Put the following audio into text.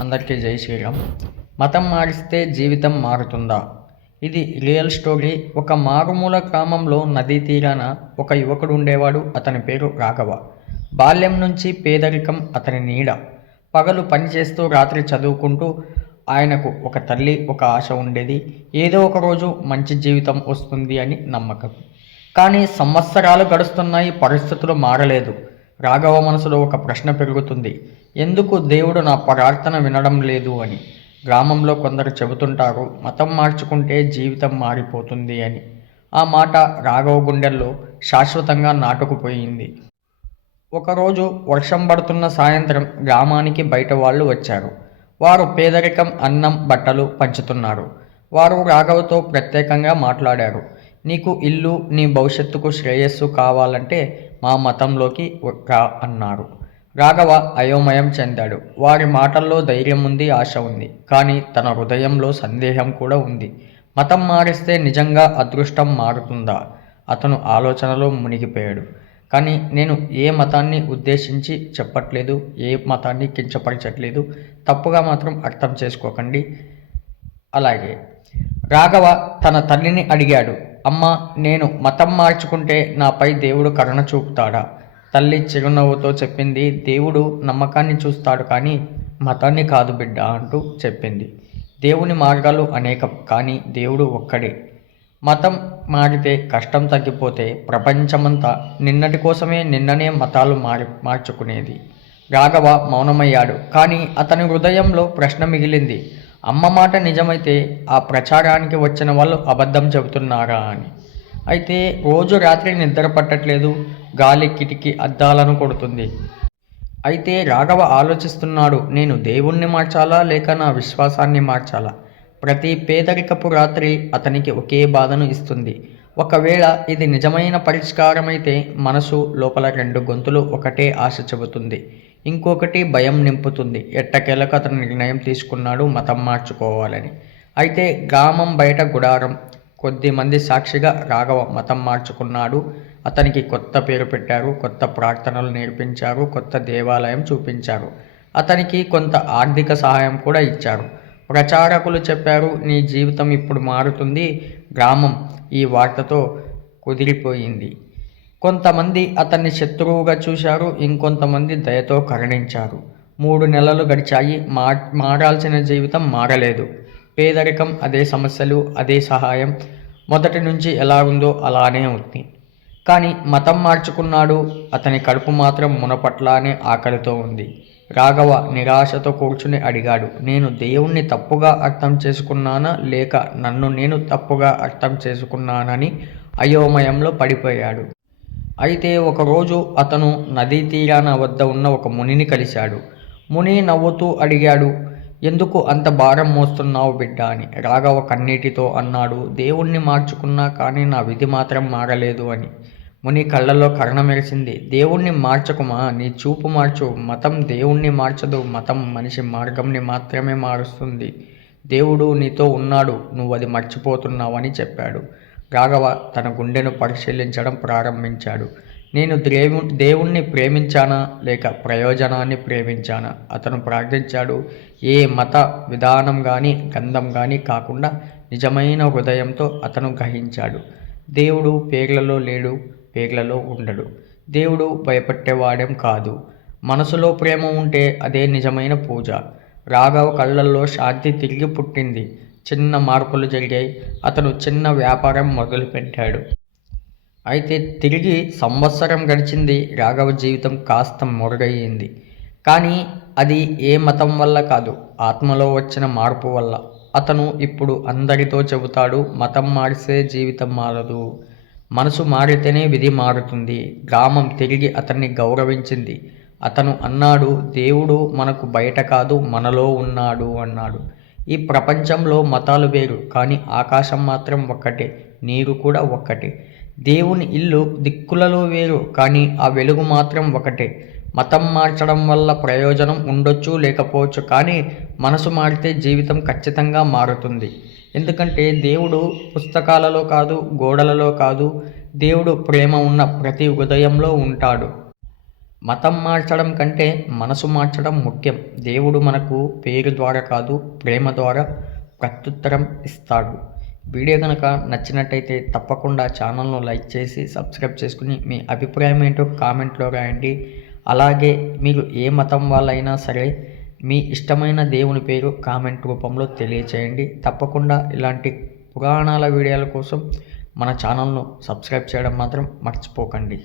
అందరికీ జై శ్రీరామ్. మతం మారిస్తే జీవితం మారుతుందా? ఇది రియల్ స్టోరీ. ఒక మారుమూల గ్రామంలో నదీ తీరాన ఒక యువకుడు ఉండేవాడు. అతని పేరు రాఘవ. బాల్యం నుంచి పేదరికం అతని నీడ. పగలు పనిచేస్తూ రాత్రి చదువుకుంటూ ఆయనకు ఒక తల్లి ఒక ఆశ ఉండేది. ఏదో ఒక రోజు మంచి జీవితం వస్తుంది అని నమ్మకం. కానీ సంవత్సరాలు గడుస్తున్నాయి పరిస్థితులు మారలేదు. రాఘవ మనసులో ఒక ప్రశ్న పెరుగుతుంది. ఎందుకు దేవుడు నా ప్రార్థన వినడం లేదు అని? గ్రామంలో కొందరు చెబుతుంటారు మతం మార్చుకుంటే జీవితం మారిపోతుంది అని. ఆ మాట రాఘవ గుండెల్లో శాశ్వతంగా నాటుకుపోయింది. ఒకరోజు వర్షం పడుతున్న సాయంత్రం గ్రామానికి బయట వాళ్ళు వచ్చారు. వారు పేదరికం అన్నం బట్టలు పంచుతున్నారు. వారు రాఘవతో ప్రత్యేకంగా మాట్లాడారు. నీకు ఇల్లు నీ భవిష్యత్తుకు శ్రేయస్సు కావాలంటే మా మతంలోకి రా అన్నారు. రాఘవ అయోమయం చెందాడు. వారి మాటల్లో ధైర్యం ఉంది ఆశ ఉంది. కానీ తన హృదయంలో సందేహం కూడా ఉంది. మతం మారిస్తే నిజంగా అదృష్టం మారుతుందా? అతను ఆలోచనలో మునిగిపోయాడు. కానీ నేను ఏ మతాన్ని ఉద్దేశించి చెప్పట్లేదు ఏ మతాన్ని కించపరచట్లేదు తప్పుగా మాత్రం అర్థం చేసుకోకండి. అలాగే రాఘవ తన తల్లిని అడిగాడు. అమ్మ నేను మతం మార్చుకుంటే నాపై దేవుడు కరుణ చూపుతాడా? తల్లి చిరునవ్వుతో చెప్పింది దేవుడు నమ్మకాన్ని చూస్తాడు కానీ మతాన్ని కాదు బిడ్డ అంటూ చెప్పింది. దేవుని మార్గాలు అనేకం కానీ దేవుడు ఒక్కడే. మతం మారితే కష్టం తగ్గిపోతే ప్రపంచమంతా నిన్నటి కోసమే నిన్ననే మతాలు మారి మార్చుకునేది. రాఘవ మౌనమయ్యాడు కానీ అతని హృదయంలో ప్రశ్న మిగిలింది. అమ్మ మాట నిజమైతే ఆ ప్రచారానికి వచ్చిన వాళ్ళు అబద్ధం చెబుతున్నారా అని. అయితే రోజు రాత్రి నిద్ర పట్టట్లేదు గాలి కిటికీ అద్దాలను కొడుతుంది. అయితే రాఘవ ఆలోచిస్తున్నాడు నేను దేవుణ్ణి మార్చాలా లేక నా విశ్వాసాన్ని మార్చాలా? ప్రతి పేదరికపు రాత్రి అతనికి ఒకే బాధను ఇస్తుంది. ఒకవేళ ఇది నిజమైన పరిష్కారమైతే మనసు లోపల రెండు గొంతులు ఒకటే ఆశ చెబుతుంది. ఇంకొకటి భయం నింపుతుంది. ఎట్టకేలకు అతను నిర్ణయం తీసుకున్నాడు మతం మార్చుకోవాలని. అయితే గ్రామం బయట గుడారం. కొద్ది మంది సాక్షిగా రాఘవ మతం మార్చుకున్నాడు. అతనికి కొత్త పేరు పెట్టారు. కొత్త ప్రార్థనలు నేర్పించారు. కొత్త దేవాలయం చూపించారు. అతనికి కొంత ఆర్థిక సహాయం కూడా ఇచ్చారు. ప్రచారకులు చెప్పారు నీ జీవితం ఇప్పుడు మారుతుంది. గ్రామం ఈ వార్తతో కుదిరిపోయింది. కొంతమంది అతన్ని శత్రువుగా చూశారు ఇంకొంతమంది దయతో కరుణించారు. మూడు నెలలు గడిచాయి మా మారాల్సిన జీవితం మారలేదు. పేదరికం అదే సమస్యలు అదే సహాయం మొదటి నుంచి ఎలా ఉందో అలానే ఉంది. కానీ మతం మార్చుకున్నాడు అతని కడుపు మాత్రం మునపట్లానే ఆకలితో ఉంది. రాఘవ నిరాశతో కూర్చుని అడిగాడు నేను దేవుణ్ణి తప్పుగా అర్థం చేసుకున్నానా లేక నన్ను నేను తప్పుగా అర్థం చేసుకున్నానని అయోమయంలో పడిపోయాడు. అయితే ఒకరోజు అతను నదీ తీరాన వద్ద ఉన్న ఒక మునిని కలిశాడు. ముని నవ్వుతూ అడిగాడు ఎందుకు అంత భారం మోస్తున్నావు బిడ్డ? అని. రాఘవ కన్నీటితో అన్నాడు దేవుణ్ణి మార్చుకున్నా కానీ నా విధి మాత్రం మారలేదు అని. ముని కళ్ళలో కరుణ మెరిసింది దేవుణ్ణి మార్చకుమా? నీ చూపు మార్చు. మతం దేవుణ్ణి మార్చదు. మతం మనిషి మార్గంని మాత్రమే మారుస్తుంది. దేవుడు నీతో ఉన్నాడు. నువ్వు అది మర్చిపోతున్నావని చెప్పాడు. రాఘవ తన గుండెను పరిశీలించడం ప్రారంభించాడు. నేను దేవు దేవుణ్ణి ప్రేమించానా? లేక ప్రయోజనాన్ని ప్రేమించానా? అతను ప్రార్థించాడు. ఏ మత విధానం కానీ గంధం కానీ కాకుండా నిజమైన హృదయంతో అతను గ్రహించాడు. దేవుడు పేర్లలో లేడు పేర్లలో ఉండడు. దేవుడు భయపట్టేవాడేం కాదు. మనసులో ప్రేమ ఉంటే అదే నిజమైన పూజ. రాఘవ కళ్ళల్లో శాంతి తిరిగి పుట్టింది. చిన్న మార్పులు జరిగాయి. అతను చిన్న వ్యాపారం మొదలుపెట్టాడు. అయితే తిరిగి సంవత్సరం గడిచింది. రాఘవ జీవితం కాస్త మురుగయ్యింది. కానీ అది ఏ మతం వల్ల కాదు. ఆత్మలో వచ్చిన మార్పు వల్ల. అతను ఇప్పుడు అందరితో చెబుతాడు మతం మారిస్తే జీవితం మారదు. మనసు మారితేనే విధి మారుతుంది. గ్రామం తిరిగి అతన్ని గౌరవించింది. అతను అన్నాడు దేవుడు మనకు బయట కాదు మనలో ఉన్నాడు అన్నాడు. ఈ ప్రపంచంలో మతాలు వేరు కానీ ఆకాశం మాత్రం ఒక్కటే నీరు కూడా ఒక్కటే. దేవుని ఇల్లు దిక్కులలో వేరు కానీ ఆ వెలుగు మాత్రం ఒకటే. మతం మార్చడం వల్ల ప్రయోజనం ఉండొచ్చు లేకపోవచ్చు కానీ మనసు మారితే జీవితం ఖచ్చితంగా మారుతుంది. ఎందుకంటే దేవుడు పుస్తకాలలో కాదు గోడలలో కాదు దేవుడు ప్రేమ ఉన్న ప్రతి హృదయంలో ఉంటాడు. మతం మార్చడం కంటే మనసు మార్చడం ముఖ్యం. దేవుడు మనకు పేరు ద్వారా కాదు ప్రేమ ద్వారా ప్రత్యుత్తరం ఇస్తాడు. వీడియో కనుక నచ్చినట్టయితే తప్పకుండా ఛానల్ను లైక్ చేసి సబ్స్క్రైబ్ చేసుకుని మీ అభిప్రాయం ఏంటో కామెంట్లో రాయండి. అలాగే మీరు ఏ మతం వాళ్ళైనా సరే మీ ఇష్టమైన దేవుని పేరు కామెంట్ రూపంలో తెలియచేయండి. తప్పకుండా ఇలాంటి పురాణాల వీడియోల కోసం మన ఛానల్ను సబ్స్క్రైబ్ చేయడం మాత్రం మర్చిపోకండి.